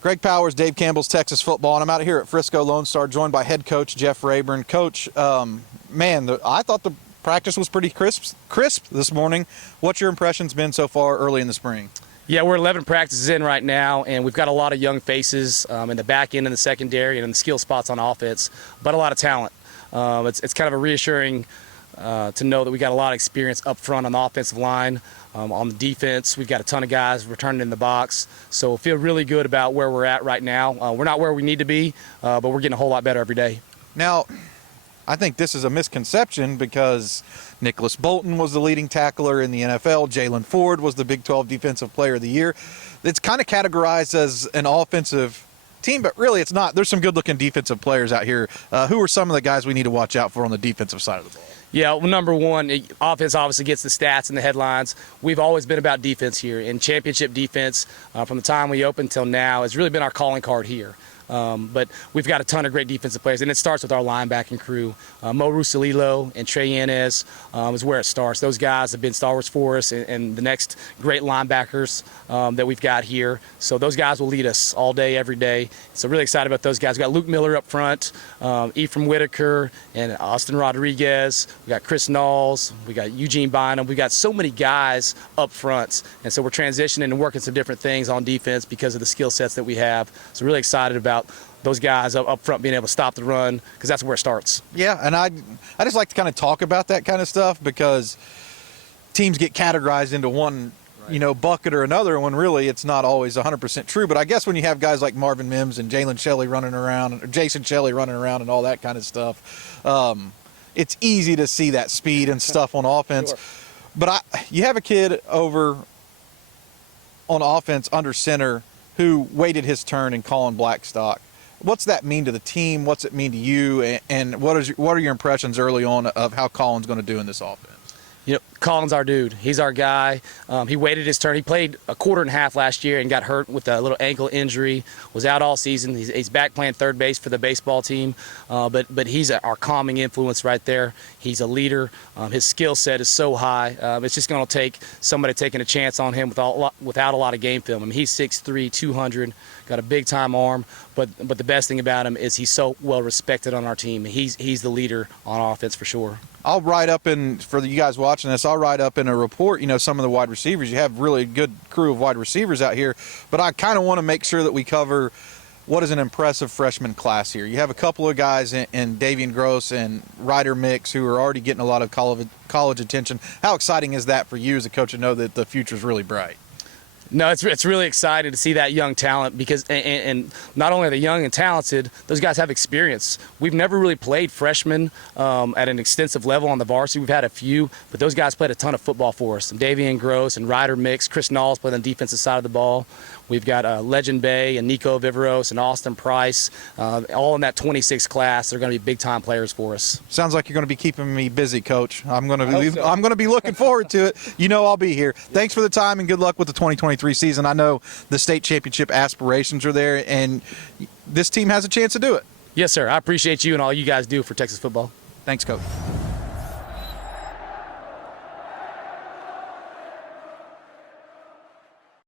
Greg Powers, Dave Campbell's Texas Football, and I'm out here at Frisco Lone Star, joined by head coach Jeff Rayburn. Coach, I thought the practice was pretty crisp this morning. What's your impressions been so far early in the spring? Yeah, we're 11 practices in right now, and we've got a lot of young faces in the back end and the secondary and in the skill spots on offense, but a lot of talent. It's kind of a reassuring to know that we got a lot of experience up front on the offensive line. On the defense, we've got a ton of guys returning in the box, so feel really good about where we're at right now. We're not where we need to be, but we're getting a whole lot better every day. Now, I think this is a misconception because Nicholas Bolton was the leading tackler in the NFL. Jalen Ford was the Big 12 Defensive Player of the Year. It's kind of categorized as an offensive team, but really it's not. There's some good-looking defensive players out here. Who are some of the guys we need to watch out for on the defensive side of the ball? Yeah, well, number one, offense obviously gets the stats and the headlines. We've always been about defense here, and championship defense from the time we opened till now has really been our calling card here. But we've got a ton of great defensive players, and it starts with our linebacking crew. Mo Rusalilo and Trey Yanez is where it starts. Those guys have been stalwarts for us, and the next great linebackers that we've got here. So those guys will lead us all day, every day. So really excited about those guys. We've got Luke Miller up front, Ephraim Whitaker, and Austin Rodriguez. We got Chris Knowles. We got Eugene Bynum. We got so many guys up front, and so we're transitioning and working some different things on defense because of the skill sets that we have. So really excited about those guys up front being able to stop the run, because that's where it starts. Yeah, and I just like to kind of talk about that kind of stuff because teams get categorized into one bucket or another, when really it's not always 100% true. But I guess when you have guys like Marvin Mims and Jalen Shelley running around, or Jason Shelley running around and all that kind of stuff, it's easy to see that speed and stuff on offense. Sure. But you have a kid over on offense under center who waited his turn in Collin Blackstock. What's that mean to the team? What's it mean to you? And what are your impressions early on of how Collin's going to do in this offense? You know, Collin's our dude. He's our guy. He waited his turn. He played a quarter and a half last year and got hurt with a little ankle injury. Was out all season. He's back playing third base for the baseball team. But he's our calming influence right there. He's a leader. His skill set is so high. It's just going to take somebody taking a chance on him without a lot of game film. I mean, he's 6'3", 200, got a big-time arm. But the best thing about him is he's so well respected on our team. He's the leader on offense for sure. I'll write up for you guys watching this, I'll write up in a report, some of the wide receivers. You have really good crew of wide receivers out here, but I kind of want to make sure that we cover what is an impressive freshman class here. You have a couple of guys in Davian Groce and Ryder mix who are already getting a lot of college attention. How exciting is that for you as a coach to know that the future is really bright? No, it's really exciting to see that young talent, because and not only are they young and talented, those guys have experience. We've never really played freshmen at an extensive level on the varsity. We've had a few, but those guys played a ton of football for us. And Davian Groce and Ryder mix, Chris Knowles played on the defensive side of the ball. We've got Legend Bay and Nico Viveros and Austin Price, all in that 26 class. They're going to be big-time players for us. Sounds like you're going to be keeping me busy, Coach. I'm going to be looking forward to it. I'll be here. Thanks for the time and good luck with the 2023 season. I know the state championship aspirations are there, and this team has a chance to do it. Yes, sir. I appreciate you and all you guys do for Texas football. Thanks, Coach.